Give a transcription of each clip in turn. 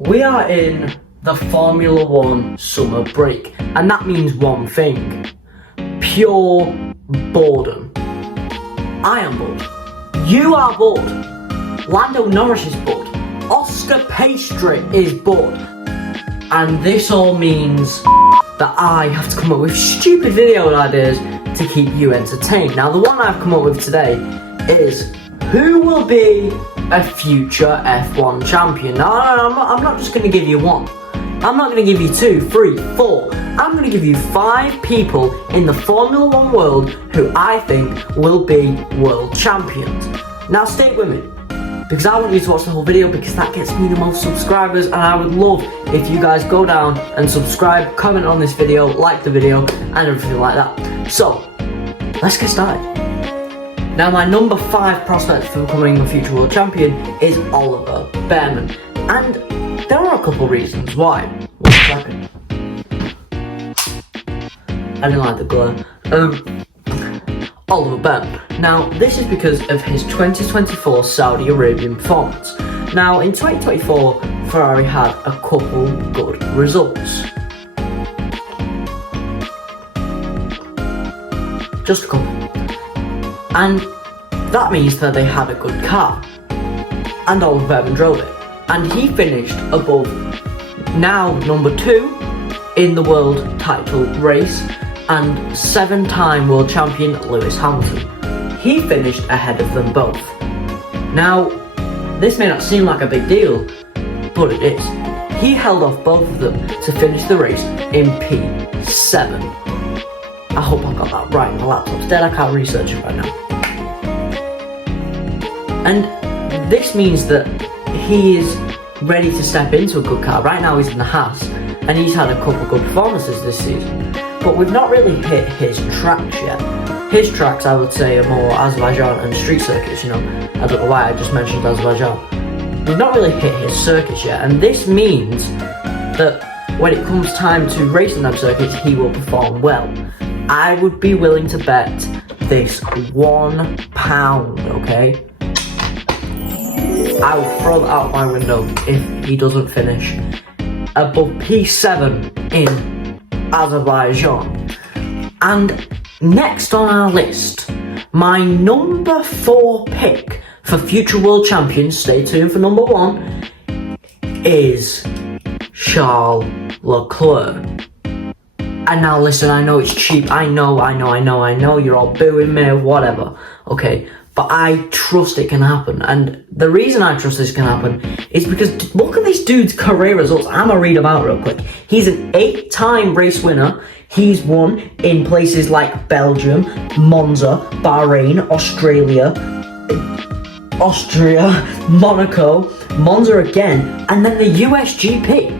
We are in the Formula One summer break, and that means one thing: pure boredom. I am bored. You are bored. Lando Norris is bored. Oscar Piastri is bored. And this all means that I have to come up with stupid video ideas to keep you entertained. Now, the one I've come up with today is who will be a future F1 champion. Now, I'm not just going to give you one. I'm not going to give you 2, 3, 4. I'm going to give you 5 people in the Formula One world who I think will be world champions. Now, stay with me, because I want you to watch the whole video, because that gets me the most subscribers, and I would love if you guys go down and subscribe, comment on this video, like the video, and everything like that. So, let's get started. Now, my number 5 prospect for becoming a future world champion is Oliver Bearman, and there are a couple reasons why. 1 second. I didn't like the glare. Oliver Bearman. Now, this is because of his 2024 Saudi Arabian performance. Now, in 2024, Ferrari had a couple good results. Just a couple. And that means that they had a good car. And Oliver Bearman drove it. And he finished above now number 2 in the world title race and 7-time world champion Lewis Hamilton. He finished ahead of them both. Now, this may not seem like a big deal, but it is. He held off both of them to finish the race in P7. I hope I got that right. My laptop's dead, I can't research it right now. And this means that he is ready to step into a good car. Right now he's in the Haas, and he's had a couple good performances this season. But we've not really hit his tracks yet. His tracks, I would say, are more Azerbaijan and street circuits, you know. I don't know why I just mentioned Azerbaijan. We've not really hit his circuits yet, and this means that when it comes time to racing them circuits, he will perform well. I would be willing to bet this £1, okay? I will throw that out my window if he doesn't finish above P7 in Azerbaijan. And next on our list, my number 4 pick for future world champions, stay tuned for number 1, is Charles Leclerc. And now listen, I know it's cheap, I know, you're all booing me, whatever, okay? But I trust it can happen, and the reason I trust this can happen is because look at this dude's career results. I'm gonna read them out real quick. He's an 8-time race winner. He's won in places like Belgium, Monza, Bahrain, Austria, Monaco, Monza again, and then the USGP.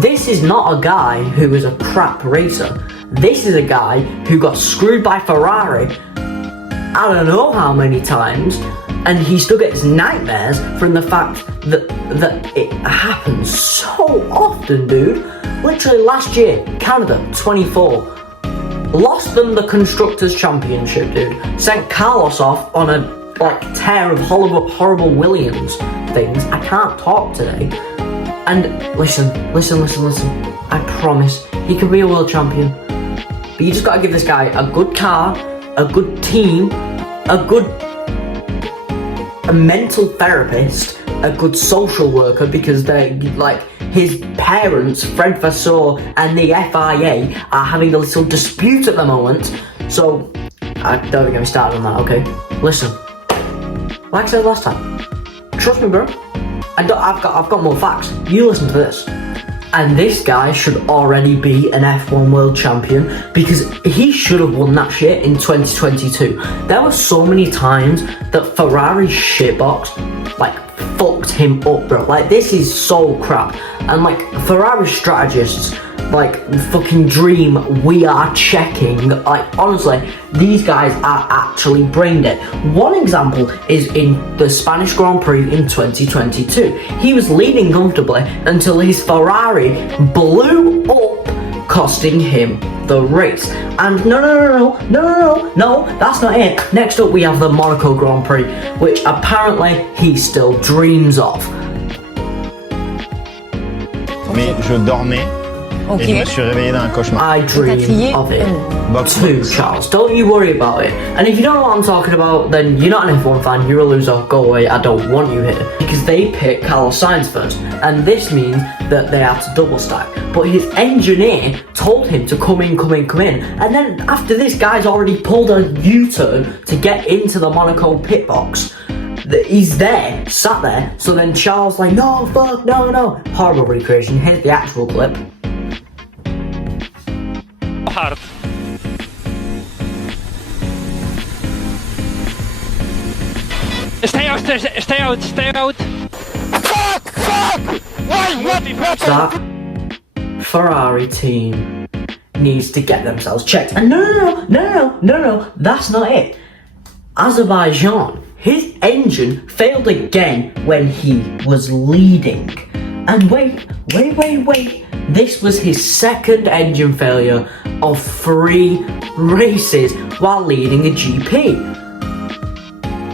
This is not a guy who is a crap racer. This is a guy who got screwed by Ferrari I don't know how many times, and he still gets nightmares from the fact that it happens so often, dude. Literally last year, Canada 24 lost them the Constructors' Championship, dude. Sent Carlos off on a tear of horrible Williams things. I can't talk today. And listen. I promise he can be a world champion. But you just gotta give this guy a good car, a good team, a mental therapist, a good social worker, because they're his parents, Fred Vasseur, and the FIA are having a little dispute at the moment. So don't get me started on that, okay? Listen, like I said last time, trust me, bro. I've got more facts. You listen to this. And this guy should already be an F1 world champion, because he should have won that shit in 2022. There were so many times that Ferrari's shitbox fucked him up, bro. This is so crap. And Ferrari strategists fucking dream we are checking. Honestly, these guys are actually brain dead. One example is in the Spanish Grand Prix in 2022. He was leading comfortably until his Ferrari blew up, costing him the race. And no, that's not it. Next up we have the Monaco Grand Prix, which apparently he still dreams of. mais je dormais et je me suis réveillé dans un cauchemar. I dream of it too, Charles. Don't you worry about it. And if you don't know what I'm talking about, then you're not an F1 fan, you're a loser, go away, I don't want you here. Because they picked Carlos Sainz first, and this means that they have to double stack. But his engineer told him to come in, and then after this guy's already pulled a U-turn to get into the Monaco pit box. He's there, sat there, so then Charles like, no, fuck, no. Horrible recreation, here's the actual clip. Hard. Stay out. Fuck! What? That Ferrari team needs to get themselves checked. And no, that's not it. Azerbaijan, his engine failed again when he was leading. And wait. This was his second engine failure of 3 races while leading a GP.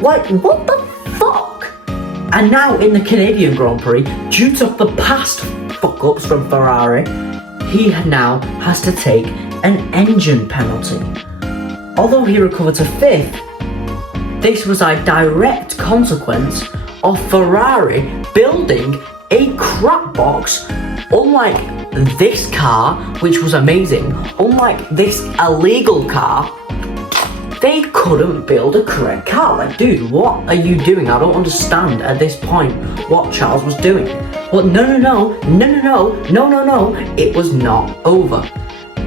Like, what the fuck? And now in the Canadian Grand Prix, due to the past fuck-ups from Ferrari, he now has to take an engine penalty. Although he recovered to 5th, this was a direct consequence of Ferrari building a crap box, unlike this car, which was amazing. Unlike this illegal car, they couldn't build a correct car. Like, dude, what are you doing? I don't understand at this point what Charles was doing. But no, it was not over.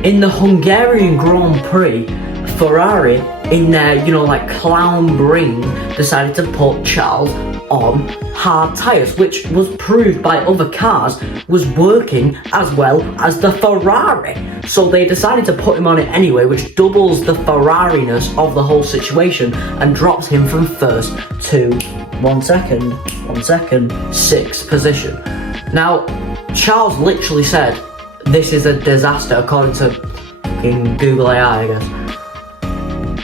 In the Hungarian Grand Prix, Ferrari, in their, clown brain, decided to put Charles on hard tyres, which was proved by other cars was working as well as the Ferrari. So they decided to put him on it anyway, which doubles the Ferrari-ness of the whole situation and drops him from 1st to 6th position. Now, Charles literally said, this is a disaster, according to Google AI, I guess.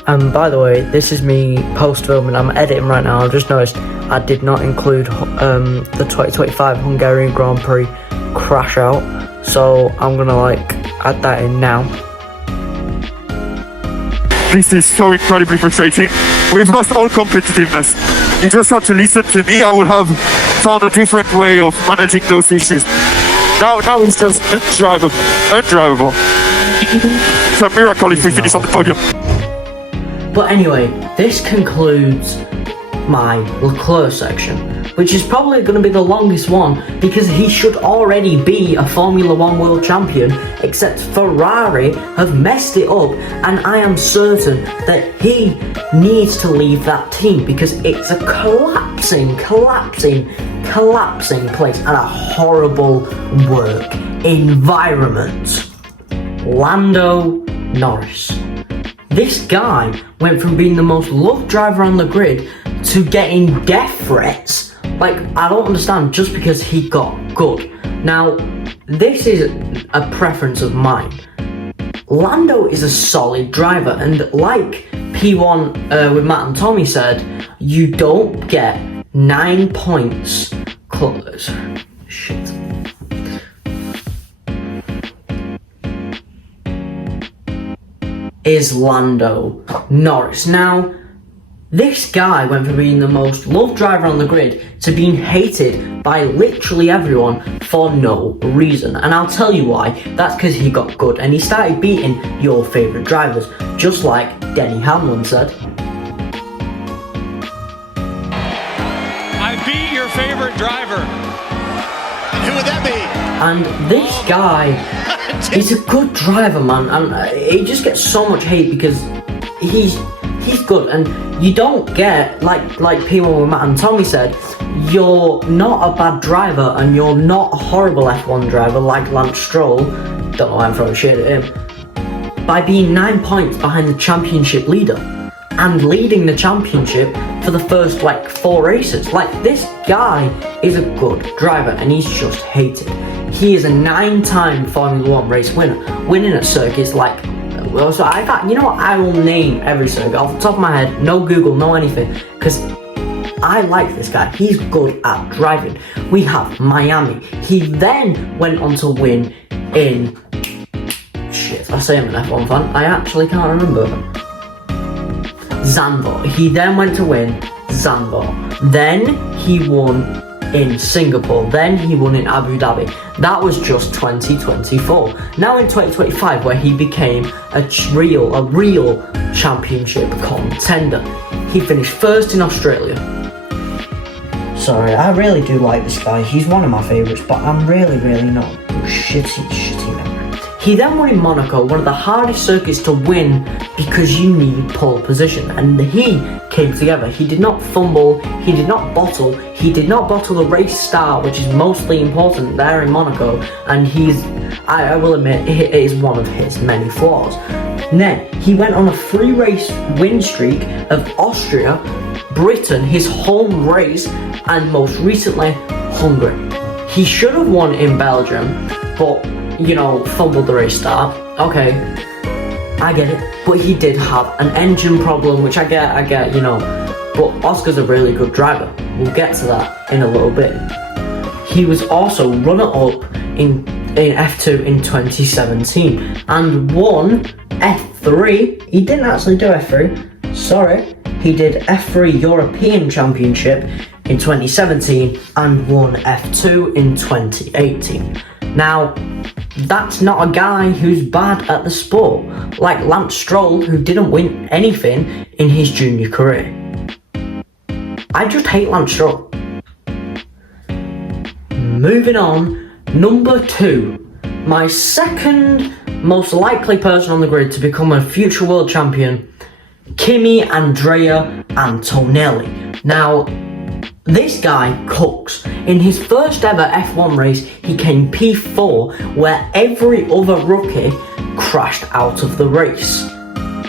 And by the way, this is me post-filming, I'm editing right now. I've just noticed I did not include the 2025 Hungarian Grand Prix crash out, so I'm gonna add that in now. This is so incredibly frustrating. We've lost all competitiveness. You just have to listen to me. I would have found a different way of managing those issues. Now it's just undrivable. It's a miracle if we finish on the podium. But anyway, this concludes my Leclerc section, which is probably going to be the longest one because he should already be a Formula 1 world champion, except Ferrari have messed it up, and I am certain that he needs to leave that team because it's a collapsing place and a horrible work environment. Lando Norris. This guy went from being the most loved driver on the grid to getting death threats. I don't understand, just because he got good. Now, this is a preference of mine. Lando is a solid driver, and like P1 with Matt and Tommy said, you don't get 9 points. Shit. Is Lando Norris. Now, this guy went from being the most loved driver on the grid to being hated by literally everyone for no reason. And I'll tell you why. That's because he got good and he started beating your favourite drivers, just like Denny Hamlin said. I beat your favorite driver. Who would that be? And this guy is a good driver, man, and he just gets so much hate because he's good, and you don't get, like P1 with Matt and Tommy said, you're not a bad driver and you're not a horrible F1 driver like Lance Stroll, don't know why I'm throwing shade at him, by being 9 points behind the championship leader and leading the championship for the first 4 races. This guy is a good driver and he's just hated. He is a 9-time Formula 1 race winner, winning at circuits so I can't, I will name every circuit off the top of my head, no Google, no anything, because I like this guy. He's good at driving. We have Miami. He then went on to win in... Shit, I say I'm an F1 fan. I actually can't remember. Zandvoort. He then went to win Zandvoort. Then he won in Singapore. Then he won in Abu Dhabi. That was just 2024. Now in 2025, where he became a real championship contender. He finished first in Australia. Sorry, I really do like this guy. He's one of my favourites, but I'm really not shitty memory. He then won in Monaco, one of the hardest circuits to win because you need pole position, and he came together. He did not fumble, he did not bottle the race start, which is mostly important there in Monaco, and I will admit, it is one of his many flaws. Then, he went on a 3-race win streak of Austria, Britain, his home race, and most recently, Hungary. He should have won in Belgium, but fumbled the race start. Okay, I get it. But he did have an engine problem, which I get, but Oscar's a really good driver. We'll get to that in a little bit. He was also runner-up in F2 in 2017 and won F3. He didn't actually do F3, sorry. He did F3 European Championship in 2017 and won F2 in 2018. Now, that's not a guy who's bad at the sport, like Lance Stroll, who didn't win anything in his junior career. I just hate Lance Stroll. Moving on, number 2, my second most likely person on the grid to become a future world champion, Kimi Andrea Antonelli. Now, this guy cooks. In his first ever F1 race, he came P4, where every other rookie crashed out of the race.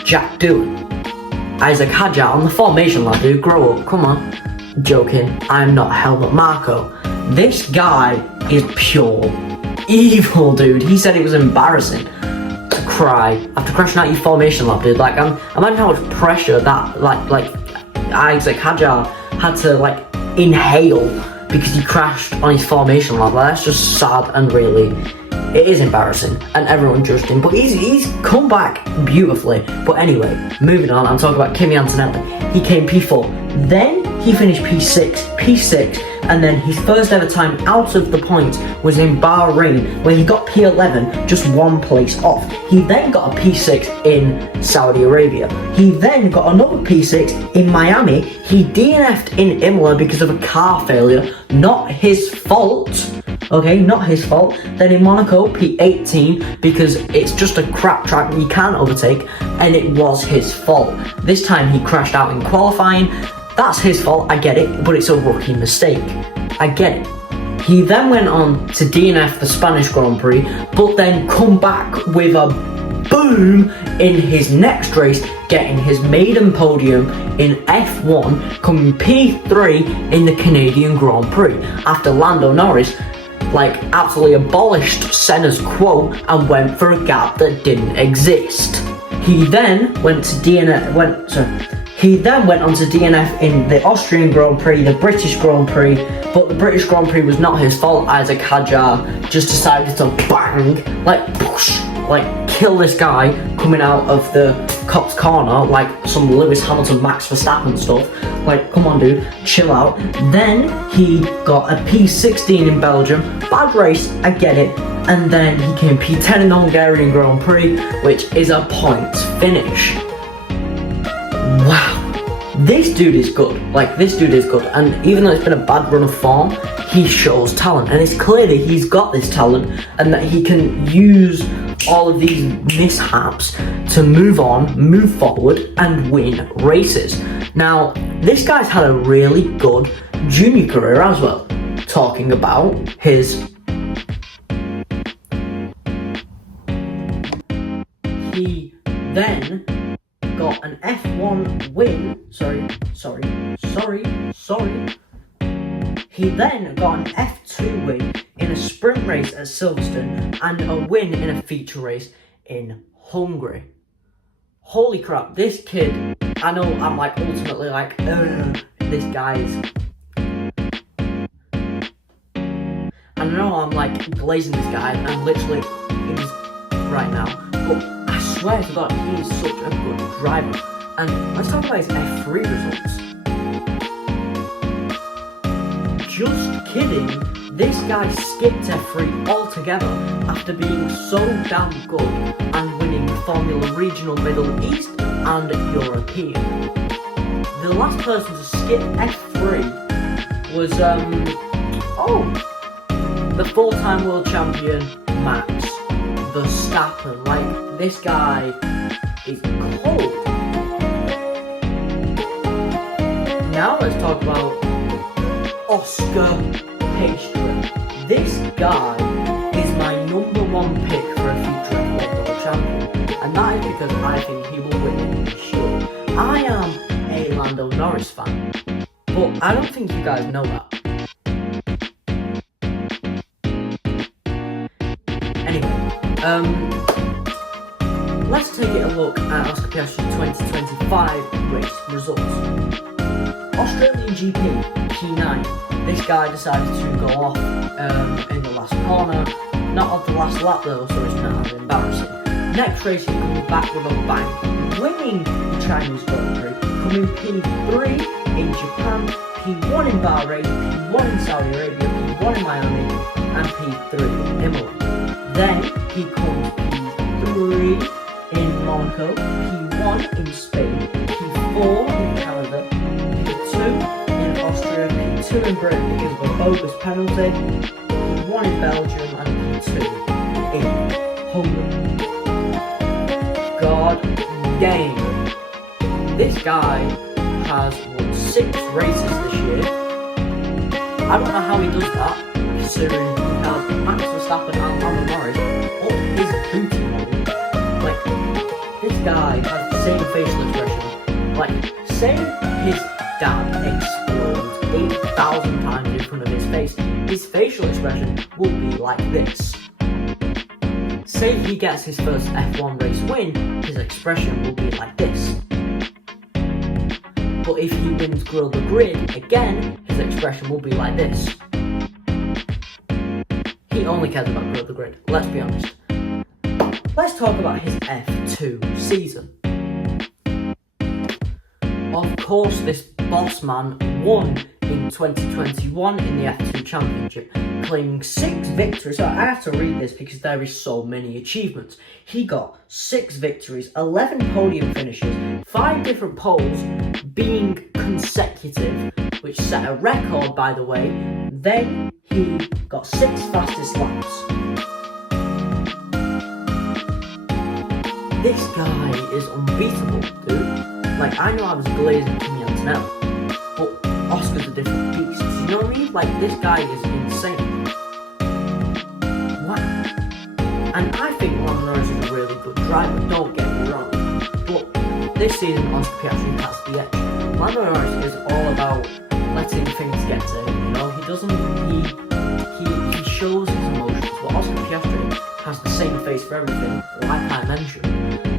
Jack Doohan. Isaac Hadjar on the formation lap, dude, grow up, come on. Joking, I'm not Helmut Marko. This guy is pure evil, dude. He said it was embarrassing to cry after crashing out your formation lap, dude. Like, imagine how much pressure that, like Isaac Hadjar had to, inhale because he crashed on his formation lap. That's just sad, and really, it is embarrassing, and everyone judged him, but he's come back beautifully. But anyway, moving on, I'm talking about Kimi Antonelli. He came P4, then he finished P6, and then his first ever time out of the points was in Bahrain, where he got P11, just one place off. He then got a P6 in Saudi Arabia. He then got another P6 in Miami. He DNF'd in Imola because of a car failure, not his fault. Okay, not his fault. Then in Monaco, P18, because it's just a crap track you can't overtake, and it was his fault. This time he crashed out in qualifying. That's his fault, I get it, but it's a rookie mistake. I get it. He then went on to DNF the Spanish Grand Prix, but then come back with a boom in his next race, getting his maiden podium in F1, coming P3 in the Canadian Grand Prix, after Lando Norris absolutely abolished Senna's quote and went for a gap that didn't exist. He then went on to DNF in the Austrian Grand Prix, the British Grand Prix, but the British Grand Prix was not his fault. Isaac Hadjar just decided to bang, kill this guy coming out of the cop's corner, like some Lewis Hamilton, Max Verstappen stuff. Come on, dude, chill out. Then he got a P16 in Belgium. Bad race, I get it. And then he came P10 in the Hungarian Grand Prix, which is a points finish. Wow, this dude is good. And even though it's been a bad run of form, he shows talent, and it's clear that he's got this talent and that he can use all of these mishaps to move forward and win races. Now, this guy's had a really good junior career as well. Talking about his he then got an F1 win. Sorry. He then got an F2 win in a sprint race at Silverstone and a win in a feature race in Hungary. Holy crap, this kid, I know I'm ultimately this guy is. I know I'm like glazing this guy, and literally he's right now, but I swear to God, he is such a good driver. And let's talk about his F3 results. Just kidding, this guy skipped F3 altogether after being so damn good and winning Formula Regional Middle East and European. The last person to skip F3 was, the 4-time world champion Max Verstappen. Like, this guy is cold. Now let's talk about Oscar Piastri. This guy is my number one pick for a future F1 world champion, and that is because I think he will win it this year. I am a Lando Norris fan, but I don't think you guys know that. Anyway, let's take a look at Oscar Piastri's 2025 race results. Australian GP, P9. This guy decided to go off in the last corner. Not off the last lap though, so it's not as embarrassing. Next race he comes back with a bang, winning the Chinese Grand Prix, coming P3 in Japan, P1 in Bahrain, P1 in Saudi Arabia, P1 in Miami, and P3 in Imola. Then he comes P3 in Monaco, P1 in Spain, P4 in Canada, P2 in Austria, P2 in Britain because of a bogus penalty, P1 in Belgium, and P2 in Hungary. God dang. This guy has won 6 races this year. I don't know how he does that, considering he has Max Verstappen and Lando Norris up his booty hole. Like, this guy has the same facial expression. Like, say his dad explodes 8,000 times in front of his face, his facial expression will be like this. Say he gets his first F1 race win, his expression will be like this. But if he wins Grill the Grid again, his expression will be like this. He only cares about Grill the Grid, let's be honest. Let's talk about his F2 season. Of course, this boss man won in 2021 in the F2 Championship, claiming 6 victories. So I have to read this because there is so many achievements. He got 6 victories, 11 podium finishes, 5 different poles being consecutive, which set a record, by the way. Then he got 6 fastest laps. This guy is unbeatable, dude. Like, I know I was glazing Kimi Antonelli, but Oscar's a different beast. You know what I mean? Like, this guy is insane. Wow. And I think Lando Norris is a really good driver, don't get me wrong. But this season, Oscar Piastri has the edge. Lando Norris is all about letting things get to him, you know? He shows his emotions, but Oscar Piastri has the same face for everything, like I mentioned.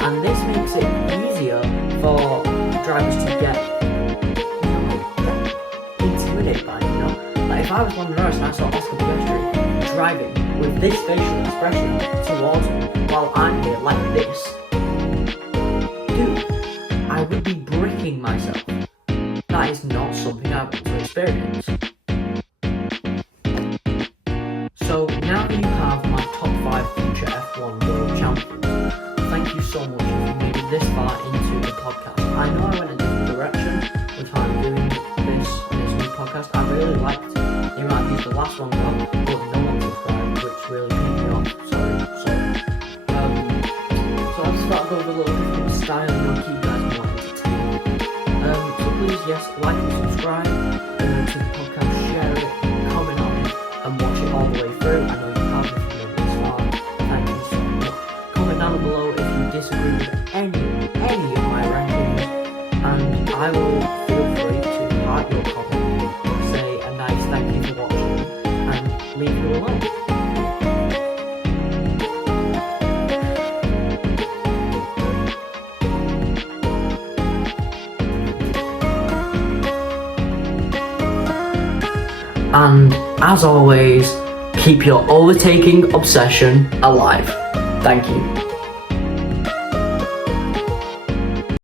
And this makes it easier for drivers to get intimidated by him, you know? Like, if I was Lando Norris and I saw Oscar Piastri driving with this facial expression towards me while I'm here like this, dude, I would be bricking myself. That is not something I want to experience. So now you have my top 5 future F1 world champions. Thank you so much if you made it this far into the podcast. I know I went a different direction with how I'm doing this new podcast. I really liked it. You might have used the last one though, but no one subscribed, which really made me off. Sorry. So I just thought I'd go with a little different style and keep you guys more entertained. So please, yes, like and subscribe to the podcast, share it, comment on it, and watch it all the way through. I know you can't if you made this far. Thank you so much. Comment down below if you disagree with any of my rankings, and I will feel free to heart your comment, say a nice thank you for watching, and leave you alone. And as always, keep your overtaking obsession alive. Thank you.